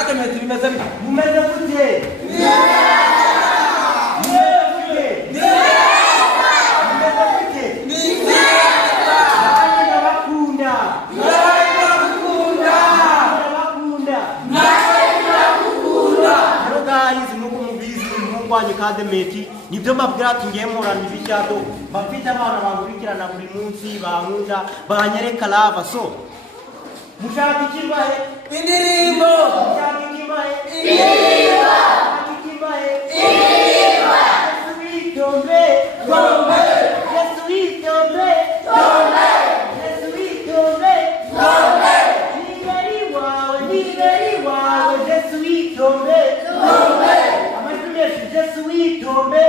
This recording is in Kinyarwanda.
Academy bimeze bite? Mumeze gute? Academy nibyo mbabwira ati ngiye murana ibishyato bafite abana bagurikirana buri munsi bankunda banyereka lava so mushaka ikibahe Indirimbo mushaka ikibahe indirimbo ikibahe indirimbo Yesuitombe tombe Yesuitombe tombe Yesuitombe tombe nigeri wawe Yesuitombe tombe Yesuitombe